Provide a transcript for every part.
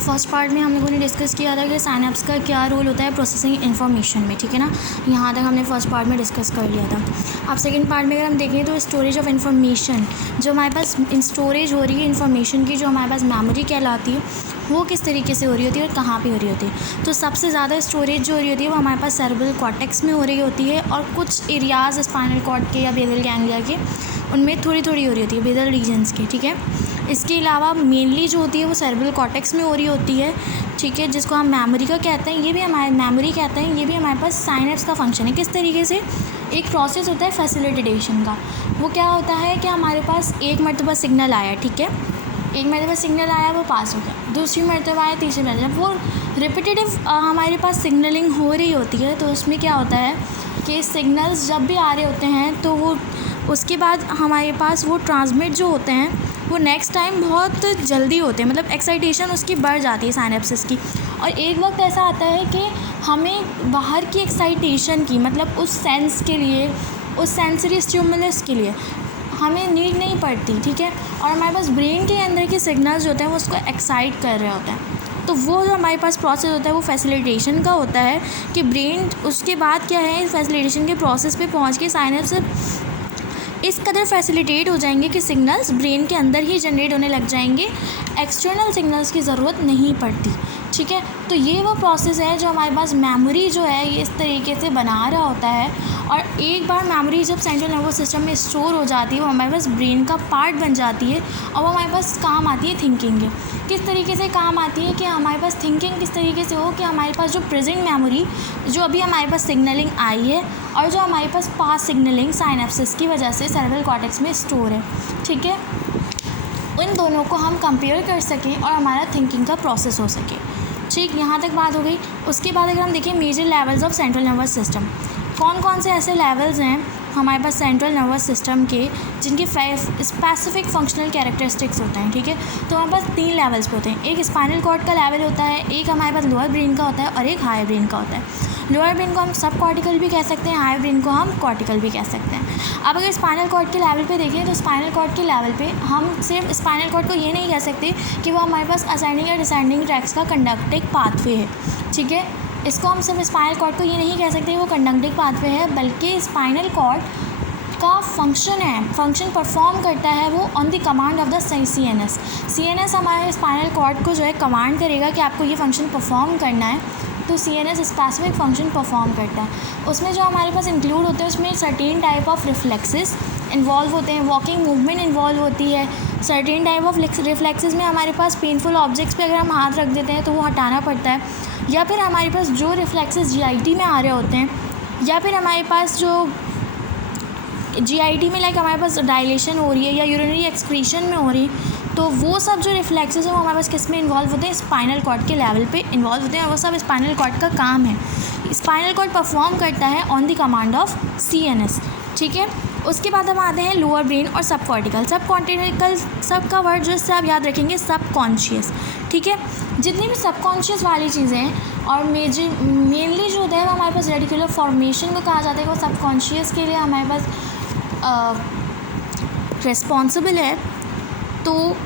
First part में हम लोगों ने डिस्कस किया था कि साइनेप्स का क्या रोल होता है प्रोसेसिंग इन्फॉर्मेशन में, ठीक है ना। यहाँ तक हमने फर्स्ट पार्ट में डिस्कस कर लिया था। अब सेकंड पार्ट में अगर हम देखें तो स्टोरेज ऑफ इन्फॉर्मेशन, जो हमारे पास स्टोरेज हो रही है इन्फॉर्मेशन की, जो हमारे पास मेमोरी कहलाती है, वो किस तरीके से हो रही होती है और कहाँ पे हो रही होती है। तो सबसे ज़्यादा स्टोरेज जो हो रही होती है वो हमारे पास सेरेब्रल कॉर्टेक्स में हो रही होती है, और कुछ एरियाज़ स्पाइनल कॉर्ड के या बेसल गैंग्लिया के उनमें थोड़ी थोड़ी हो रही होती है, बेसल रीजन्स की, ठीक है। इसके अलावा मेनली जो होती है वो सेरेब्रल कॉर्टेक्स में हो रही होती है, ठीक है, जिसको हम मेमोरी का कहते हैं, ये भी हमारे मेमोरी कहते हैं। ये भी हमारे पास साइनेप्स का फंक्शन है। किस तरीके से एक प्रोसेस होता है फैसिलिटेशन का। वो क्या होता है कि हमारे पास एक मरतबा सिग्नल आया, ठीक है, एक मरतबा सिग्नल आया वो पास हो गया, दूसरी मरतबा आया, तीसरी मरतबा, जब वो रिपीटेटिव हमारे पास सिग्नलिंग हो रही होती है तो उसमें क्या होता है कि सिग्नल्स जब भी आ रहे होते हैं तो वो उसके बाद हमारे पास वो ट्रांसमिट जो होते हैं वो नेक्स्ट टाइम बहुत जल्दी होते हैं, मतलब एक्साइटेशन उसकी बढ़ जाती है साइनेप्सिस की। और एक वक्त ऐसा आता है कि हमें बाहर की एक्साइटेशन की, मतलब उस सेंस के लिए, उस सेंसरी स्टिमुलस के लिए हमें नीड नहीं पड़ती, ठीक है। और हमारे पास ब्रेन के अंदर के सिग्नल्स जो होते हैं वो उसको एक्साइट कर रहे होते हैं। तो वो जो हमारे पास प्रोसेस होता है वो फैसिलिटेशन का होता है कि ब्रेन उसके बाद क्या है, फैसिलिटेशन के प्रोसेस पे पहुंच के साइनेप्स इस कदर फैसिलिटेट हो जाएंगे कि सिग्नल्स ब्रेन के अंदर ही जनरेट होने लग जाएंगे, एक्सटर्नल सिग्नल्स की ज़रूरत नहीं पड़ती, ठीक है। तो ये वो प्रोसेस है जो हमारे पास मेमोरी जो है ये इस तरीके से बना रहा होता है। और एक बार मेमोरी जब सेंट्रल नर्वस सिस्टम में स्टोर हो जाती है वो हमारे पास ब्रेन का पार्ट बन जाती है, और वो हमारे पास काम आती है थिंकिंग के। किस तरीके से काम आती है कि हमारे पास थिंकिंग किस तरीके से हो कि हमारे पास जो प्रेजेंट मेमोरी जो अभी हमारे पास सिग्नलिंग आई है और जो हमारे पास पास्ट सिग्नलिंग साइनेप्सिस की वजह से सेरेब्रल कॉर्टेक्स में स्टोर है, ठीक है, उन दोनों को हम कंपेयर कर सकें और हमारा थिंकिंग का प्रोसेस हो सके, ठीक। यहाँ तक बात हो गई। उसके बाद अगर हम देखें major levels of central nervous system, कौन कौन से ऐसे लेवल्स हैं हमारे पास सेंट्रल नर्वस सिस्टम के जिनके स्पेसिफिक फंक्शनल कैरेक्टरिस्टिक्स होते हैं, ठीक है। तो हमारे पास 3 लेवल्स पे होते हैं। एक स्पाइनल कॉर्ड का लेवल होता है, एक हमारे पास लोअर ब्रेन का होता है और एक हायर ब्रेन का होता है। लोअर ब्रेन को हम सब कॉर्टिकल भी कह सकते हैं, हायर ब्रेन को हम कॉर्टिकल भी कह सकते हैं। अब अगर स्पाइनल कॉर्ड के लेवल पे देखें तो स्पाइनल कॉर्ड के लेवल पे हम सिर्फ स्पाइनल कॉर्ड को ये नहीं कह सकते कि वो हमारे पास असेंडिंग या डिसेंडिंग ट्रैक्स का कंडक्टिंग पाथवे है, ठीक है। इसको हम सिर्फ स्पाइनल कॉर्ड को ये नहीं कह सकते वो कंडक्टिंग पाथवे है, बल्कि स्पाइनल कॉर्ड का फंक्शन है, फंक्शन परफॉर्म करता है वो on the command of the CNS। CNS हमारे स्पाइनल कॉर्ड को जो है कमांड करेगा कि आपको ये फंक्शन परफॉर्म करना है, तो CNS स्पेसिफिक फंक्शन परफॉर्म करता है। उसमें जो हमारे पास इंक्लूड होते हैं उसमें certain type of reflexes involve होते हैं, वॉकिंग मूवमेंट इन्वॉल्व होती है। सर्टेन टाइप ऑफ रिफ्लेक्सेस में हमारे पास पेनफुल ऑब्जेक्ट्स पे अगर हम हाथ रख देते हैं तो वो हटाना पड़ता है, या फिर हमारे पास जो रिफ्लेक्सेस GIT में आ रहे होते हैं, या फिर हमारे पास जो GIT में लाइक हमारे पास डायलेशन हो रही है या यूरिनरी एक्सक्रीशन में हो रही है, तो वो सब जो रिफ्लेक्सेस हैं वो हमारे पास किस में इन्वॉल्व होते हैं, स्पाइनल कॉर्ड के लेवल पे इन्वॉल्व होते हैं, और वो सब स्पाइनल कॉर्ड का काम है। स्पाइनल कॉर्ड परफॉर्म करता है on the command of CNS, ठीक है। उसके बाद हम आते हैं लोअर ब्रेन और सब कॉर्टिकल। सब कॉर्टिकल, सब का वर्ड जो इससे आप याद रखेंगे सब कॉन्शियस, ठीक है। जितनी भी सब कॉन्शियस वाली चीज़ें हैं और मेनली जो होता है वो हमारे पास रेडिकुलर फॉर्मेशन को कहा जाता है, वो सब कॉन्शियस के लिए हमारे पास रिस्पॉन्सिबल है। तो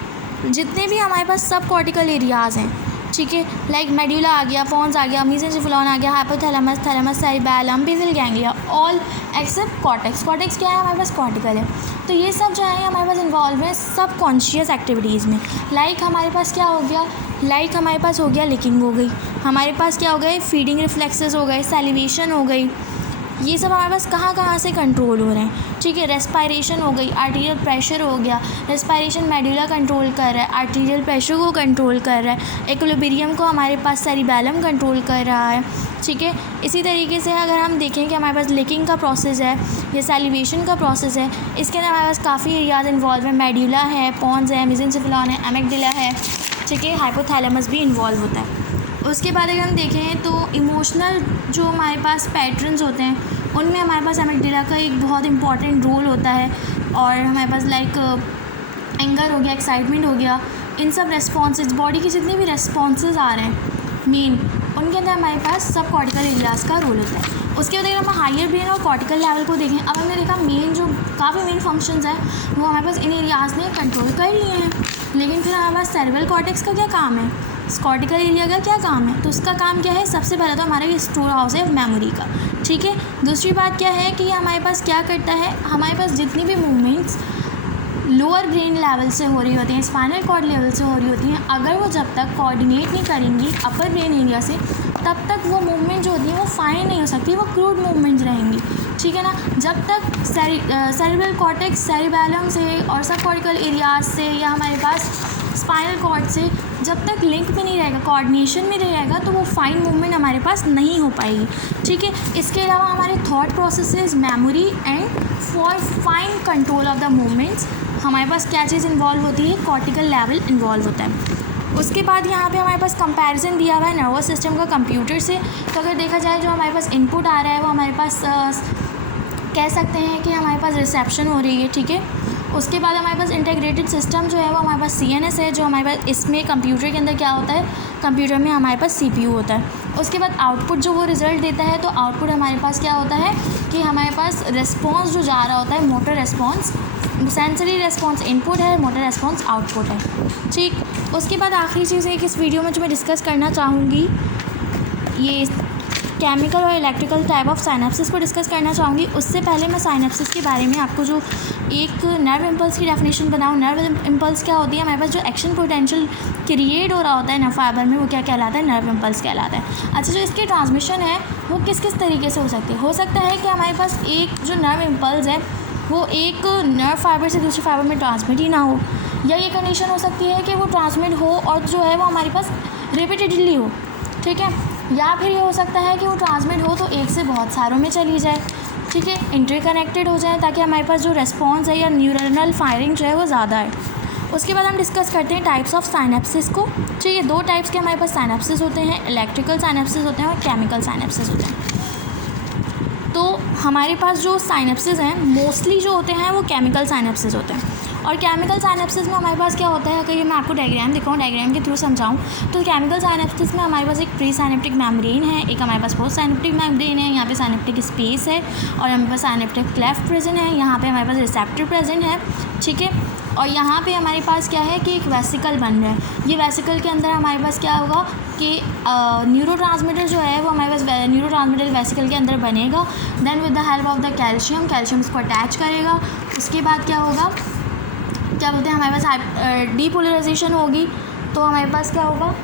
जितने भी हमारे पास सब कॉर्टिकल एरियाज़ हैं, ठीक है, लाइक मेड्यूला आ गया, पॉन्स आ गया, मेसेंचिफुलोन आ गया, hypothalamus, thalamus, cerebellum, basal ganglia, all except cortex. Cortex क्या है, हमारे पास कॉर्टिकल है। तो ये सब जो है हमारे पास इन्वॉल्व है सब कॉन्शियस एक्टिविटीज़ में। लाइक हमारे पास क्या हो गया, लाइक हमारे पास हो गया लिकिंग हो गई, हमारे पास क्या हो गए फीडिंग रिफ्लेक्सेस हो गए, सैलिवेशन हो गई, ये सब हमारे पास कहाँ से कंट्रोल हो रहे हैं, ठीक है। रेस्पायरेशन हो गई, आर्टीरियल प्रेशर हो गया, रेस्पायरेशन मेडुला कंट्रोल कर रहा है, आर्टीरियल प्रेशर को कंट्रोल कर रहा है, इक्विलिब्रियम को हमारे पास सेरिबैलम कंट्रोल कर रहा है, ठीक है। इसी तरीके से अगर हम देखें कि हमारे पास लिकिंग का प्रोसेस है या सैलिवेशन का प्रोसेस है, इसके अंदर हमारे पास काफ़ी एरियाज इन्वॉल्व है, मेडुला है, पॉन्स है, मेसेंचिफुलोन है, एमिग्डाला है, ठीक है, हाइपोथैलेमस भी इन्वॉल्व होता है। उसके बाद अगर हम देखें तो इमोशनल जो हमारे पास पैटर्न्स होते हैं उनमें हमारे पास एमिग्डाला का एक बहुत इंपॉर्टेंट रोल होता है, और हमारे पास लाइक एंगर हो गया, एक्साइटमेंट हो गया, इन सब रेस्पॉन्सेज, बॉडी के जितने भी रेस्पॉन्सेज आ रहे हैं मेन, उनके अंदर हमारे पास सब कॉर्टिकल एरियाज़ का रोल होता है। उसके बाद अगर हम हायर ब्रेन और कॉर्टिकल लेवल को देखें, अब हमने देखा मेन जो काफ़ी मेन फंक्शंस हैं वो हमारे पास इन एरियाज़ ने कंट्रोल कर लिए हैं, लेकिन फिर हमारे पास सेरेब्रल कॉर्टेक्स का क्या काम है, कॉर्टिकल एरिया का क्या काम है, तो उसका काम क्या है, सबसे पहले तो हमारा ये स्टोर हाउस है मेमोरी का, ठीक है। दूसरी बात क्या है कि हमारे पास क्या करता है, हमारे पास जितनी भी मूवमेंट्स लोअर ब्रेन लेवल से हो रही होती हैं, स्पाइनल कॉर्ड लेवल से हो रही होती हैं, अगर वो जब तक कोऑर्डिनेट नहीं करेंगी अपर ब्रेन एरिया से, तब तक वो मूवमेंट जो होती है वो फाइन नहीं हो सकती, वो क्रूड मूवमेंट्स रहेंगी, ठीक है ना। जब तक सेरेब्रल कॉर्टेक्स सेरिबैलम से और सब कॉर्टिकल एरियाज से या हमारे पास स्पाइनल कॉर्ड से जब तक लिंक में नहीं रहेगा, कोऑर्डिनेशन में रहेगा, तो वो फाइन मूवमेंट हमारे पास नहीं हो पाएगी, ठीक है। इसके अलावा हमारे thought processes, memory and for fine control of the movements हमारे पास क्या चीज़ इन्वॉल्व होती है, कॉर्टिकल लेवल इन्वॉल्व होता है। उसके बाद यहाँ पे हमारे पास कंपैरिजन दिया हुआ है नर्वस सिस्टम का कंप्यूटर से। तो अगर देखा जाए जो हमारे पास इनपुट आ रहा है वो हमारे पास कह सकते हैं कि हमारे पास रिसेप्शन हो रही है, ठीक है। उसके बाद हमारे पास इंटीग्रेटेड सिस्टम जो है वो हमारे पास CNS है, जो हमारे पास इसमें कंप्यूटर के अंदर क्या होता है, कंप्यूटर में हमारे पास CPU होता है। उसके बाद आउटपुट जो वो रिज़ल्ट देता है, तो आउटपुट हमारे पास क्या होता है कि हमारे पास रिस्पॉन्स जो जा रहा होता है, motor response, sensory response input है, मोटर रिस्पॉन्स आउटपुट है, ठीक। उसके बाद आखिरी चीज़ है कि इस वीडियो में जो मैं डिस्कस करना चाहूँगी, ये केमिकल और इलेक्ट्रिकल टाइप ऑफ साइनेप्सिस को डिस्कस करना चाहूँगी। उससे पहले मैं साइनेप्सिस के बारे में आपको जो एक नर्व इम्पल्स की डेफिनेशन बताऊँ। नर्व इम्पल्स क्या होती है, हमारे पास जो एक्शन पोटेंशियल क्रिएट हो रहा होता है नर्व फाइबर में, वो क्या कहलाता है, नर्व इम्पल्स कहलाता है। अच्छा, जो इसकी ट्रांसमिशन है वो किस किस तरीके से हो सकती है। हो सकता है कि हमारे पास एक जो नर्व इम्पल्स है वो एक नर्व फाइबर से दूसरे फाइबर में ट्रांसमिट ही ना हो, या ये कंडीशन हो सकती है कि वो ट्रांसमिट हो और जो है वो हमारे पास रिपीटेडली हो, ठीक है। या फिर ये हो सकता है कि वो ट्रांसमिट हो तो एक से बहुत सारों में चली जाए, ठीक है, इंटरकनेक्टेड हो जाए, ताकि हमारे पास जो रेस्पॉन्स है या न्यूरनल फायरिंग जो है वो ज़्यादा है। उसके बाद हम डिस्कस करते हैं टाइप्स ऑफ साइनेप्सिस को, ठीक है। 2 टाइप्स के हमारे पास साइनेप्सिस होते हैं, इलेक्ट्रिकल साइनेप्सिस होते हैं और केमिकल साइनेप्सिस होते हैं। तो हमारे पास जो साइनेप्सिस हैं मोस्टली जो होते हैं वो केमिकल साइनेप्सिस होते हैं। और केमिकल साइनेप्सिस में हमारे पास क्या होता है, अगर ये मैं आपको डायग्राम दिखाऊँ, डायग्राम के थ्रू समझाऊँ, तो केमिकल साइनेप्सिस में हमारे पास एक प्री साइनेप्टिक मेम्ब्रेन है, एक हमारे पास पोस्ट साइनेप्टिक मेम्ब्रेन है, यहाँ पे साइनेप्टिक स्पेस है, और हमारे पास साइनेप्टिक क्लेफ्ट प्रेजेंट है, यहाँ पे हमारे पास रिसेप्टर प्रेजेंट है, ठीक है। और यहाँ पे हमारे पास क्या है कि एक वेसिकल बन रहा है। ये वेसिकल के अंदर हमारे पास क्या होगा कि न्यूरोट्रांसमीटर जो है वो हमारे पास न्यूरोट्रांसमीटर वेसिकल के अंदर बनेगा। Then with the help of the calcium इसको अटैच करेगा। उसके बाद क्या होगा, क्या बोलते हैं, हमारे पास डीपोलराइजेशन होगी, तो हमारे पास क्या होगा,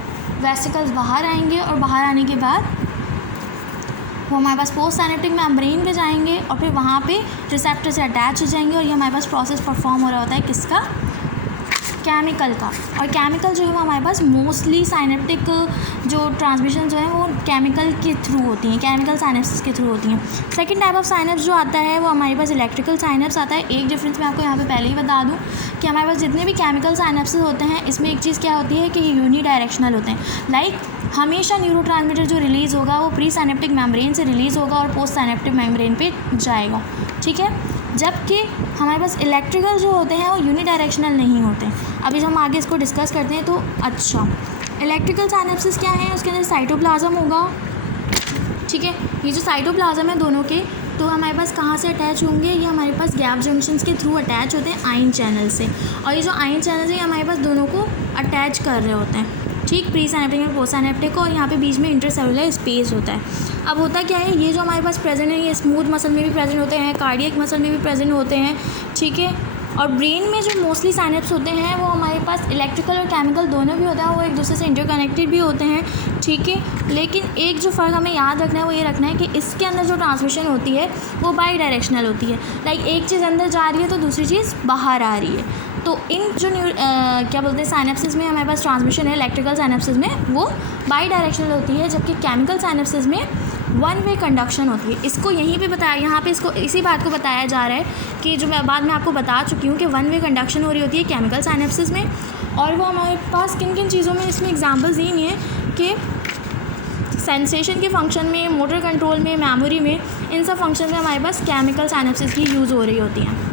वेसिकल्स बाहर आएंगे, और बाहर आने के बाद वो हमारे पास पोस्ट साइनेप्टिक मेम्ब्रेन पे जाएंगे और फिर वहाँ पे रिसेप्टर से अटैच हो जाएंगे, और ये हमारे पास प्रोसेस परफॉर्म हो रहा होता है किसका, केमिकल का। और केमिकल जो है वो हमारे पास मोस्टली साइनेप्टिक जो ट्रांसमिशन जो है वो केमिकल के थ्रू होती हैं, केमिकल साइनेप्सिस के थ्रू होती हैं। सेकंड टाइप ऑफ साइनेप्स जो आता है वो हमारे पास इलेक्ट्रिकल साइनेप्स आता है। एक डिफरेंस मैं आपको यहाँ पे पहले ही बता दूँ कि हमारे पास जितने भी केमिकल साइनेप्सिस होते हैं इसमें एक चीज़ क्या होती है कि ये यूनी डायरेक्शनल होते हैं। लाइक हमेशा न्यूरोट्रांसमीटर जो रिलीज़ होगा वो प्री साइनेप्टिक मेम्ब्रेन से रिलीज़ होगा और पोस्ट साइनेप्टिक मेम्ब्रेन पे जाएगा, ठीक है। जबकि हमारे पास इलेक्ट्रिकल जो होते हैं वो यूनी डायरेक्शनल नहीं होते। अभी हम आगे इसको डिस्कस करते हैं। तो अच्छा, इलेक्ट्रिकल साइनेप्सिस क्या है, उसके अंदर साइटोप्लाज्म होगा, ठीक है। ये जो साइटोप्लाज्म है दोनों के, तो हमारे पास कहाँ से अटैच होंगे, ये हमारे पास गैप जंक्शंस के थ्रू अटैच होते हैं आयन चैनल से। और ये जो आयन चैनल है हमारे पास दोनों को अटैच कर रहे होते हैं, ठीक, प्री साइनेप्टिक और पोस्ट साइनेप्टिक को, और यहाँ पे बीच में इंटरसेलुलर स्पेस होता है। अब होता क्या है, ये जो हमारे पास प्रेजेंट है ये स्मूथ मसल में भी प्रेजेंट होते हैं, कार्डियक मसल में भी प्रेजेंट होते हैं, ठीक है। और ब्रेन में जो मोस्टली साइनेप्स होते हैं वो हमारे पास इलेक्ट्रिकल और केमिकल दोनों भी होता है, वो एक दूसरे से इंटरकनेक्टेड भी होते हैं, ठीक है। लेकिन एक जो फ़र्क हमें याद रखना है वो ये रखना है कि इसके अंदर जो ट्रांसमिशन होती है वो बाई डायरेक्शनल होती है। लाइक एक चीज़ अंदर जा रही है तो दूसरी चीज़ बाहर आ रही है। तो इन जो क्या बोलते हैं साइनेप्सिस में हमारे पास ट्रांसमिशन है इलेक्ट्रिकल साइनेप्सिस में वो बाई डायरेक्शनल होती है, जबकि केमिकल साइनेप्सिस में वन वे कंडक्शन होती है। इसको यहीं पे बताया, यहाँ पे इसको इसी बात को बताया जा रहा है कि जो मैं बाद में आपको बता चुकी हूँ कि वन वे कंडक्शन हो रही होती है केमिकल साइनेप्सिस में। और वो हमारे पास किन किन चीज़ों में इसमें एग्जांपल्स ये नहीं है कि सेंसेशन के फंक्शन में, मोटर कंट्रोल में, मेमोरी में, इन सब फंक्शन में हमारे पास केमिकल साइनेप्सिस की यूज़ हो रही होती हैं।